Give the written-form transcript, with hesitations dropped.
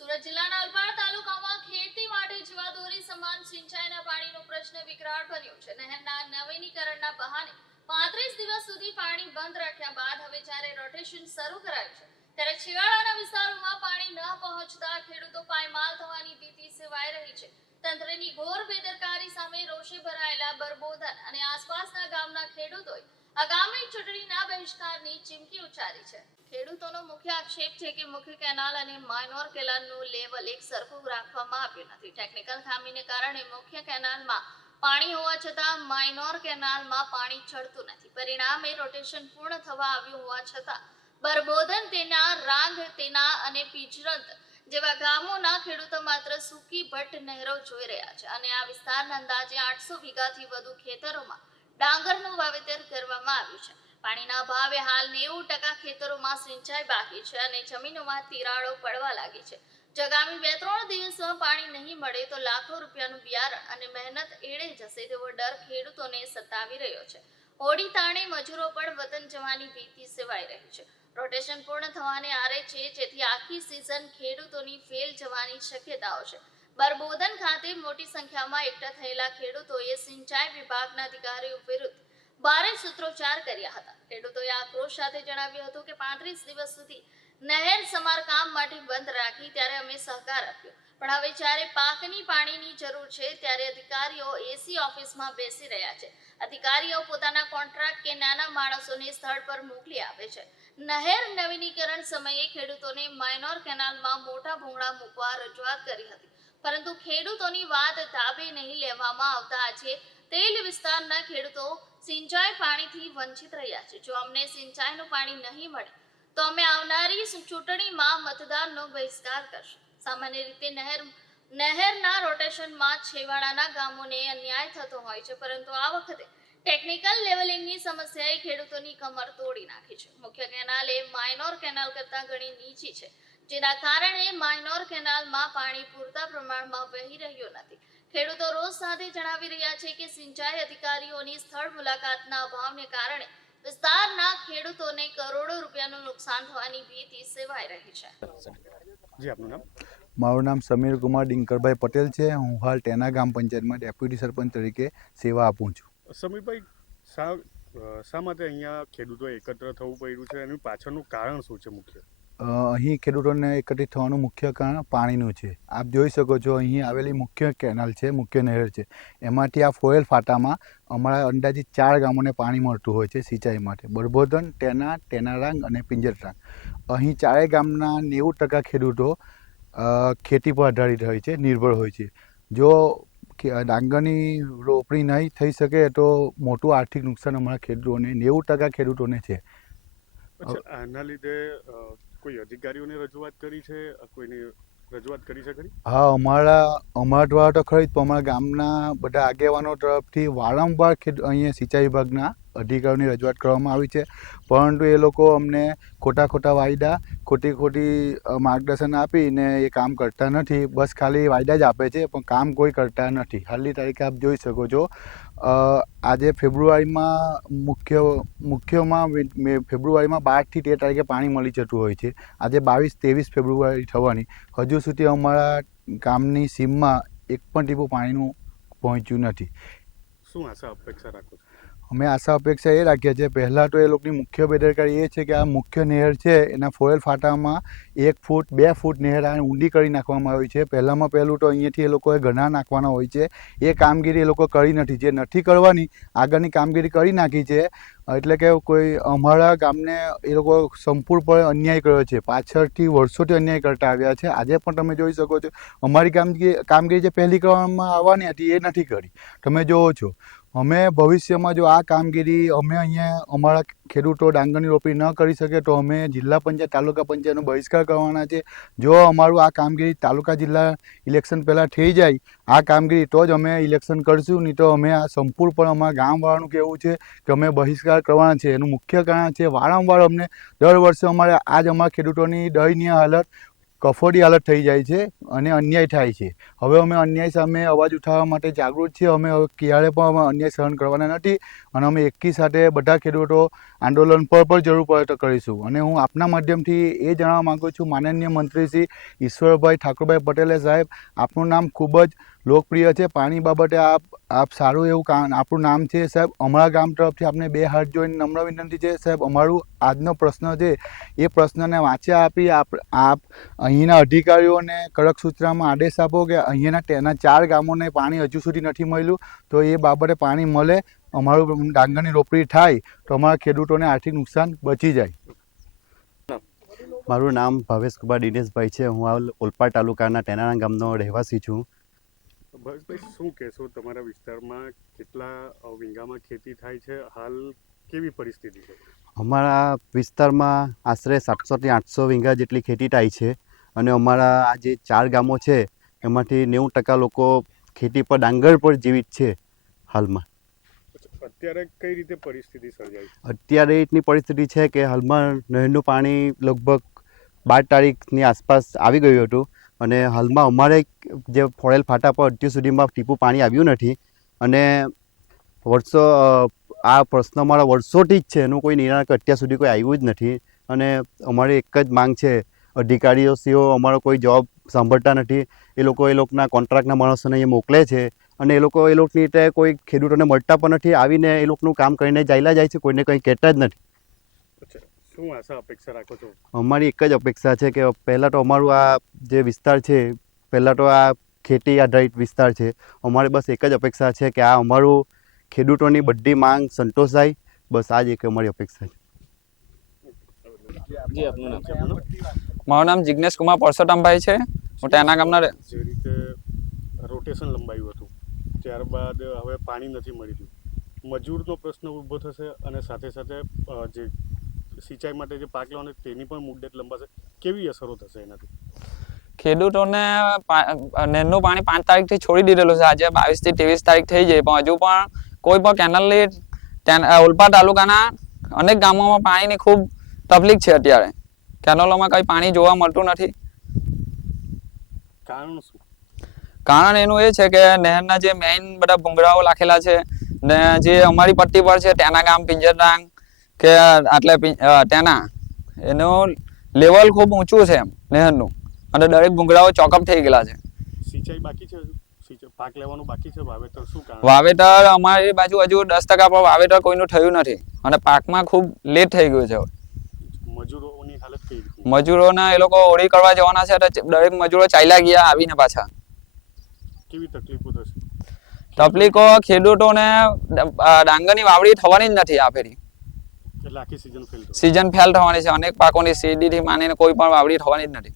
સુરત જિલ્લાના અલપાડ તાલુકામાં ખેતી માટે જીવાદોરી સમાન સિંચાઈના પાણીનો પ્રશ્ન વિકરાળ બન્યો છે. નહેરના નવીનીકરણના બહાને 35 દિવસ સુધી પાણી બંધ રાખ્યા બાદ હવે જ્યારે રોટેશન શરૂ કરાયું છે ત્યારે છેવાડાના વિસ્તારોમાં પાણી ન પહોંચતા ખેડૂતો પાયમાલ થવાની ભીતિ સેવાઈ રહી છે. તંત્રની ઘોર બેદરકારી સામે રોષે ભરાયેલા બરબોધન અને આસપાસના ગામના ખેડૂતોએ આગામી ચૂંટણીના બહિષ્કારની ચીમકી ઉચ્ચારી છે. ખેડૂતોનો મુખ્ય આક્ષેપ છે કે મુખ્ય કેનાલ અને માઇનોર કેનાલનું લેવલ એક સરખું રાખવામાં આવ્યું નથી. ટેકનિકલ ખામીને કારણે મુખ્ય કેનાલમાં પાણી હોવા છતાં માઇનોર કેનાલમાં પાણી ચડતું નથી. પરિણામે રોટેશન પૂર્ણ થવા આવ્યું હોવા છતાં બરબોધન, તેના રાંગ, તેના અને પીજરંત જેવા ગામોના ખેડૂતો માત્ર સૂકી ભટ્ટ નહેરો જોઈ રહ્યા છે અને આ વિસ્તારના અંદાજે 800 વીઘાથી વધુ ખેતરોમાં ડાંગરનું વાવેતર કરવામાં આવ્યું છે. પાણીના અભાવે હાલ 90% ખેતરોમાં સિંચાઈ બાકી છે અને જમીનોમાં તિરાડો પડવા લાગી છે. આગામી 2-3 દિવસમાં પાણી નહીં મળે તો લાખો રૂપિયાનું બિયારણ અને મહેનત એળે જશે તેવો ડર ખેડૂતોને સતાવી રહ્યો છે. હોડી તાણે મજૂરો પણ વતન જવાની ભીતિ સેવાઈ રહી છે. રોટેશન પૂર્ણ થવાને આરે છે, જેથી આખી સિઝન ખેડૂતોની ફેલ જવાની શક્યતાઓ છે. બરબોધન ખાતે મોટી સંખ્યામાં એકઠા થયેલા ખેડૂતોએ સિંચાઈ વિભાગના અધિકારીઓ વિરુદ્ધ ભારે સૂત્રોચ્ચાર કર્યા હતા. ખેડૂતોએ આક્રોશ સાથે જણાવ્યું હતું કે 35 દિવસ સુધી નહેર સમારકામ માટે બંધ રાખી ત્યારે અમે સહકાર આપ્યો, પણ હવે જ્યારે પાકની પાણીની જરૂર છે ત્યારે અધિકારીઓ એસી ઓફિસમાં બેસી રહ્યા છે. અધિકારીઓ પોતાના કોન્ટ્રાક્ટ કે નાના માણસોને સ્થળ પર મોકલી આપે છે. નહેર નવીનીકરણ સમયે ખેડૂતોને માઇનોર કેનાલમાં મોટા ભૂંગળા મૂકવા રજૂઆત કરી હતી, પરંતુ ખેડૂતોની વાત ધાબે નહીં લેવામાં આવતા આજે તેલ વિસ્તારના ખેડૂતો સિંચાઈ પાણીથી વંચિત રહ્યા છે. જો અમને સિંચાઈનું પાણી નહીં મળે તો અમે આવનારી ચૂંટણીમાં મતદાનનો બહિષ્કાર કરશું. સામાન્ય રીતે નહેરના રોટેશનમાં છેવાડાના ગામોને અન્યાય થતો હોય છે, પરંતુ આ વખતે ટેકનિકલ લેવલિંગની સમસ્યાએ ખેડૂતોની કમર તોડી નાખી છે. મુખ્ય કેનાલ એ માઇનોર કેનાલ કરતાં ઘણી નીચી છે, જેના કારણે માઇનોર કેનાલમાં પાણી પૂરતા પ્રમાણમાં વહી રહ્યું નથી. ખેડૂતો રોજ સાથે જણાવી રહ્યા છે કે સિંચાઈ અધિકારીઓની સ્થળ મુલાકાતના અભાવને કારણે વિસ્તારના ખેડૂતોને કરોડો રૂપિયાનું નુકસાન થવાની ભીતિ સેવાઈ રહી છે. જી, આપનું નામ? મારું નામ સમીર કુમાર ડિંકરભાઈ પટેલ છે. હું હાલ ટેના ગામ પંચાયતમાં ડેપ્યુટી સરપંચ તરીકે સેવા આપું છું. સમીરભાઈ, શા માટે અહીંયા ખેડૂતો એકત્ર થવું પડ્યું છે? એનું પાછળનું કારણ શું છે મુખ્ય? અહીં ખેડૂતોને એકત્રિત થવાનું મુખ્ય કારણ પાણીનું છે. આપ જોઈ શકો છો, અહીં આવેલી મુખ્ય કેનાલ છે, મુખ્ય નહેર છે. એમાંથી આ ફોયેલ ફાટામાં અમારા અંદાજિત 4 ગામોને પાણી મળતું હોય છે સિંચાઈ માટે: બરબોધન, ટેના, ટેનારાંગ અને પિંજરરાંગ. અહીં 4 ગામના 90% ખેડૂતો ખેતી પર આધારિત હોય છે, નિર્ભર હોય છે. જો ડાંગરની રોપણી નહીં થઈ શકે તો મોટું આર્થિક નુકસાન અમારા ખેડૂતોને 90% ખેડૂતોને છે. આના લીધે કોઈ અધિકારીઓને રજૂઆત કરી છે? કોઈની રજૂઆત કરી છે ખરી? હા, અમારા દ્વારા તો ખરી જ, પણ અમારા ગામના બધા આગેવાનો તરફથી વારંવાર અહીંયા સિંચાઈ વિભાગના અધિકારીઓની રજૂઆત કરવામાં આવી છે, પરંતુ એ લોકો અમને ખોટા વાયદા, ખોટી માર્ગદર્શન આપીને એ કામ કરતા નથી. બસ ખાલી વાયદા જ આપે છે, પણ કામ કોઈ કરતા નથી. હાલની તારીખે આપ જોઈ શકો છો, આજે ફેબ્રુઆરીમાં મુખ્યમાં ફેબ્રુઆરીમાં 12 થી 13 તારીખે પાણી મળી જતું હોય છે. આજે 22-23 ફેબ્રુઆરી થવાની, હજુ સુધી અમારા ગામની સીમમાં એક પણ ટીપું પાણીનું પહોંચ્યું નથી. શું આશા અપેક્ષા રાખો છો? અમે આશા અપેક્ષા એ રાખીએ છીએ, પહેલાં તો એ લોકોની મુખ્ય બેદરકારી એ છે કે આ મુખ્ય નહેર છે એના ફોયેલ ફાટામાં 1 ફૂટ 2 ફૂટ નહેર આ ઊંડી કરી નાખવામાં આવી છે. પહેલું તો અહીંયાથી એ લોકોએ ઘણા નાખવાના હોય છે. એ કામગીરી એ લોકો કરી નથી. જે નથી કરવાની આગળની કામગીરી કરી નાખી છે. એટલે કે કોઈ અમારા ગામને એ લોકો સંપૂર્ણપણે અન્યાય કર્યો છે. પાછળથી વર્ષોથી અન્યાય કરતા આવ્યા છે. આજે પણ તમે જોઈ શકો છો, અમારી કામગીરી જે પહેલી કરવામાં આવવાની હતી એ નથી કરી. તમે જોવો છો, અમે ભવિષ્યમાં જો આ કામગીરી અમે અહીંયા અમારા ખેડૂતો ડાંગરની રોપણી ન કરી શકે તો અમે જિલ્લા પંચાયત, તાલુકા પંચાયતનો બહિષ્કાર કરવાના છે. જો અમારું આ કામગીરી તાલુકા જિલ્લા ઇલેક્શન પહેલાં થઈ જાય આ કામગીરી, તો જ અમે ઇલેક્શન કરશું. નહીં તો અમે આ સંપૂર્ણપણે અમારા ગામવાળાનું કહેવું છે કે અમે બહિષ્કાર કરવાના છે. એનું મુખ્ય કારણ છે વારંવાર અમને દર વર્ષે અમારા ખેડૂતોની દયનીય હાલત કફોડી હાલત થઈ જાય છે અને અન્યાય થાય છે. હવે અમે અન્યાય સામે અવાજ ઉઠાવવા માટે જાગૃત છીએ. અમે હવે ક્યારે પણ અમે અન્યાય સહન કરવાના નથી અને અમે એકી સાથે બધા ખેડૂતો આંદોલન પર જરૂર પડે તો કરીશું. અને હું આપના માધ્યમથી એ જણાવવા માગું છું, માનનીય મંત્રી શ્રી ઈશ્વરભાઈ ઠાકોરભાઈ પટેલે સાહેબ, આપનું નામ ખૂબ જ લોકપ્રિય છે. પાણી બાબતે આપ સારું એવું આપણું નામ છે સાહેબ. અમારા ગામ તરફથી આપને 2 હાથ જોઈને નમ્ર વિનંતી છે સાહેબ. અમારું આજનો પ્રશ્ન છે એ પ્રશ્નને વાંચ્યા આપી આપ અહીંના અધિકારીઓને કડક સૂચનામાં આદેશ આપો કે અહીંયાના તેના 4 ગામોને પાણી હજુ સુધી નથી મળ્યું, તો એ બાબતે પાણી મળે, અમારું ડાંગરની રોપણી થાય તો અમારા ખેડૂતોને આર્થિક નુકસાન બચી જાય. મારું નામ ભાવેશ કુમાર દિનેશભાઈ છે. હું હાલ ઓલપાડ તાલુકાના ટેનાણા ગામનો રહેવાસી છું. ભાઈ, શું કહેશો, તમારા વિસ્તારમાં કેટલા વીંગામાં ખેતી થાય છે? હાલ કેવી પરિસ્થિતિ છે? અમારા વિસ્તારમાં આશરે 700 થી 800 વીંગા જેટલી ખેતી થાય છે અને અમારા આ જે 4 ગામો છે એમાંથી 90% લોકો ખેતી પર ડાંગર પર જીવિત છે હાલમાં. અત્યારે કઈ રીતે પરિસ્થિતિ સર્જાઈ? અત્યારે એટલી પરિસ્થિતિ છે કે હાલમાં નહેરનું પાણી લગભગ 12 તારીખની આસપાસ આવી ગયું હતું અને હાલમાં અમારે જે ફોરેલ ફાટા પર અત્યાર સુધીમાં ટીપું પાણી આવ્યું નથી અને આ પ્રશ્ન અમારા વર્ષોથી જ છે, એનું કોઈ નિરાકરણ અત્યાર સુધી કોઈ આવ્યું જ નથી. અને અમારી એક જ માંગ છે, અધિકારીઓશ્રીઓ અમારો કોઈ જવાબ સાંભળતા નથી. એ લોકોના કોન્ટ્રાક્ટના માણસોને અહીંયા મોકલે છે અને એ લોકોની રીતે કોઈ ખેડૂતોને મળતા પણ નથી. આવીને એ લોકોનું કામ કરીને ચાલ્યા જાય છે, કોઈને કંઈ કહેતા જ નથી. શું આશા અપેક્ષા રાખો છો? અમારી એક જ અપેક્ષા છે કે પહેલાં તો અમારું આ જે વિસ્તાર છે, પહેલાં તો આ ખેતી આધારિત વિસ્તાર છે. અમારે બસ એક જ અપેક્ષા છે કે આ અમારું ખેડૂતોની બધી માંગ સંતોષાય, બસ આ જ એક અમારી અપેક્ષા છે. મારું નામ જિગ્નેશ કુમાર પરસોત્તમભાઈ છે. હું ટેના ગામના જે રીતે રોટેશન લંબાયું હતું, ત્યારબાદ હવે પાણી નથી મળી રહ્યું, મજૂરનો પ્રશ્ન ઊભો થશે અને સાથે સાથે જે સિંચાઈ માટે જે પાક લેવાનો તેની પણ મુદ્દત લંબાશે. કેવી અસરો થશે એનાથી? ખેડૂતોને નહેરનું પાણી 5 તારીખથી છોડી દીધેલું છે. આજે 22 થી 23 તારીખ થઈ જાય પણ હજુ પણ કોઈ પણ કેનલની ઓલપાડ તાલુકાના અનેક ગામોમાં પાણીની ખૂબ તકલીફ છે. અત્યારે કેનલોમાં કંઈ પાણી જોવા મળતું નથી. કારણ શું? કારણ એનું એ છે કે નહેરના જે મેઇન બધા ભૂંગળાઓ રાખેલા છે ને જે અમારી પટ્ટી પર છે ટેના ગામ, પિંજરડાંગ કે આટલે ટેના, એનું લેવલ ખૂબ ઊંચું છે નહેરનું અને દરેક ભૂંગળાઓ ચોકઅપ થઈ ગયેલા છે. સિંચાઈ બાકી છે? પાક લેવાનું બાકી છે? વાવેતર શું કારણ? વાવેતર અમારી બાજુ હજુ 10% પર વાવેતર કોઈનું થયું નથી અને પાકમાં ખૂબ લેટ થઈ ગયું છે. મજૂરોની હાલત કેવી રીતે? મજૂરોને એ લોકો ઓળી કરવા જવાના છે તો દરેક મજૂરો ચાલ્યા ગયા આવીને પાછા. કેવી તકલીફો થશે? તકલીફો ખેડૂતોને ડાંગરની વાવડી થવાની જ નથી આ ફેરી. એટલે આખી સિઝન ફેલ થશે. સિઝન ફેલ થવાની છે. અનેક પાકોની શેરડીથી માનીને કોઈ પણ વાવડી થવાની જ નથી.